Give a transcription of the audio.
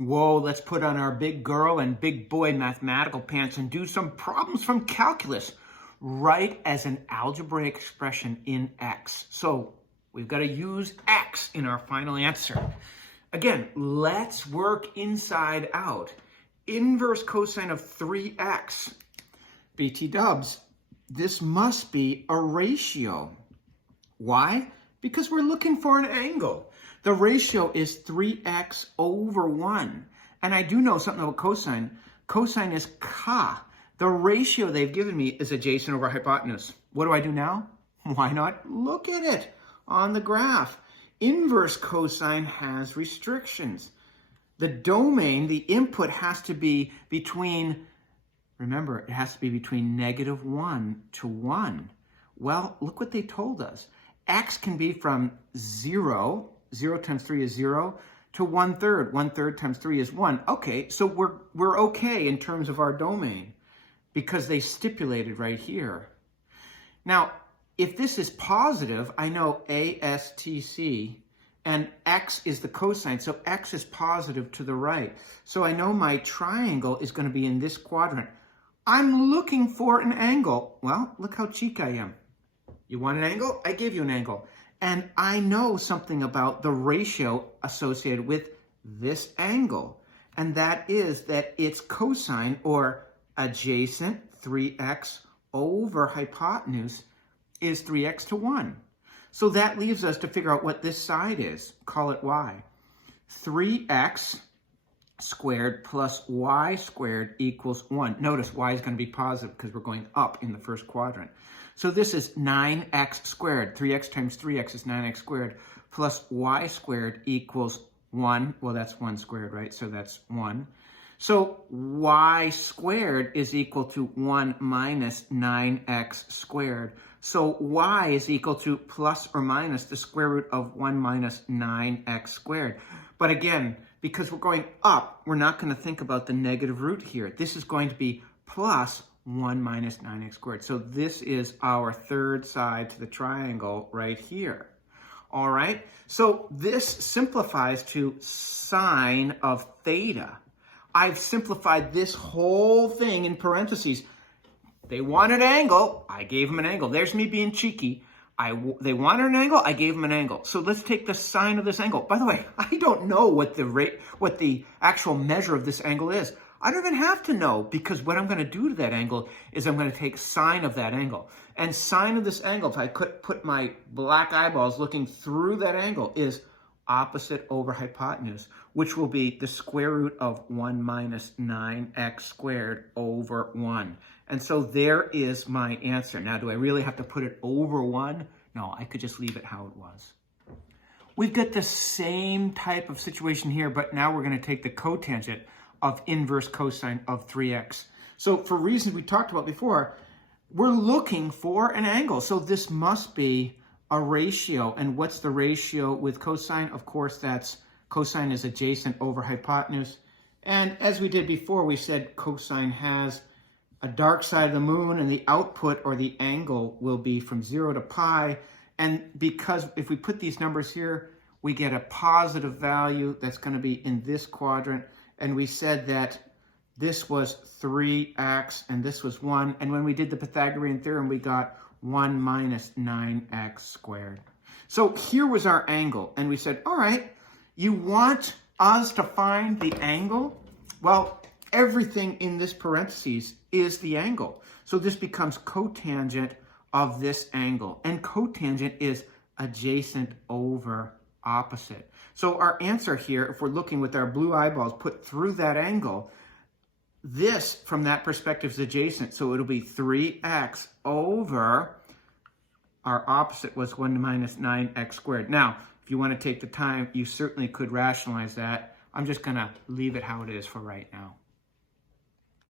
Whoa, let's put on our big girl and big boy mathematical pants and do some problems from calculus. Write as an algebraic expression in x. So we've got to use x in our final answer. Again, let's work inside out. Inverse cosine of 3x. BT dubs, this must be a ratio. Why? Because we're looking for an angle. The ratio is 3x over 1. And I do know something about cosine. Cosine is ka. The ratio they've given me is adjacent over hypotenuse. What do I do now? Why not look at it on the graph? Inverse cosine has restrictions. The domain, the input has to be between, remember, it has to be between -1 to 1. Well, look what they told us. X can be from 0 times 3 is 0, to 1/3. 1/3 times 3 is 1. Okay, so we're okay in terms of our domain because they stipulated right here. Now, if this is positive, I know ASTC, and x is the cosine, so x is positive to the right. So I know my triangle is going to be in this quadrant. I'm looking for an angle. Well, look how cheeky I am. You want an angle? I give you an angle. And I know something about the ratio associated with this angle. And that is that its cosine, or adjacent 3x over hypotenuse, is 3x to 1. So that leaves us to figure out what this side is. Call it y. 3x squared plus y squared equals 1. Notice y is going to be positive because we're going up in the first quadrant. So this is 9x squared. 3x times 3x is 9x squared plus y squared equals 1. Well, that's 1 squared, right? So that's 1. So y squared is equal to 1 minus 9x squared. So y is equal to plus or minus the square root of 1 minus 9x squared. But again, because we're going up, we're not going to think about the negative root here. This is going to be plus 1 minus 9x squared. So this is our third side to the triangle right here. All right, so this simplifies to sine of theta. I've simplified this whole thing in parentheses. They wanted an angle, I gave them an angle. There's me being cheeky. They wanted an angle, I gave them an angle. So let's take the sine of this angle. By the way, I don't know what the actual measure of this angle is. I don't even have to know, because what I'm going to do to that angle is I'm going to take sine of that angle. And sine of this angle, if I could put my black eyeballs looking through that angle, is opposite over hypotenuse, which will be the square root of 1 minus 9x squared over 1. And so there is my answer. Now, do I really have to put it over 1? No, I could just leave it how it was. We've got the same type of situation here, but now we're going to take the cotangent of inverse cosine of 3x. So for reasons we talked about before, we're looking for an angle. So this must be a ratio. And what's the ratio with cosine? Of course, that's cosine is adjacent over hypotenuse. And as we did before, we said cosine has a dark side of the moon, and the output, or the angle, will be from 0 to pi. And because if we put these numbers here, we get a positive value that's going to be in this quadrant. And we said that this was 3x and this was 1. And when we did the Pythagorean theorem, we got 1 minus 9x squared. So here was our angle. And we said, all right, you want us to find the angle? Well, everything in this parentheses is the angle. So this becomes cotangent of this angle. And cotangent is adjacent over opposite. So our answer here, if we're looking with our blue eyeballs put through that angle, this from that perspective is adjacent. So it'll be 3x over, our opposite was 1 minus 9x squared. Now, if you want to take the time, you certainly could rationalize that. I'm just going to leave it how it is for right now.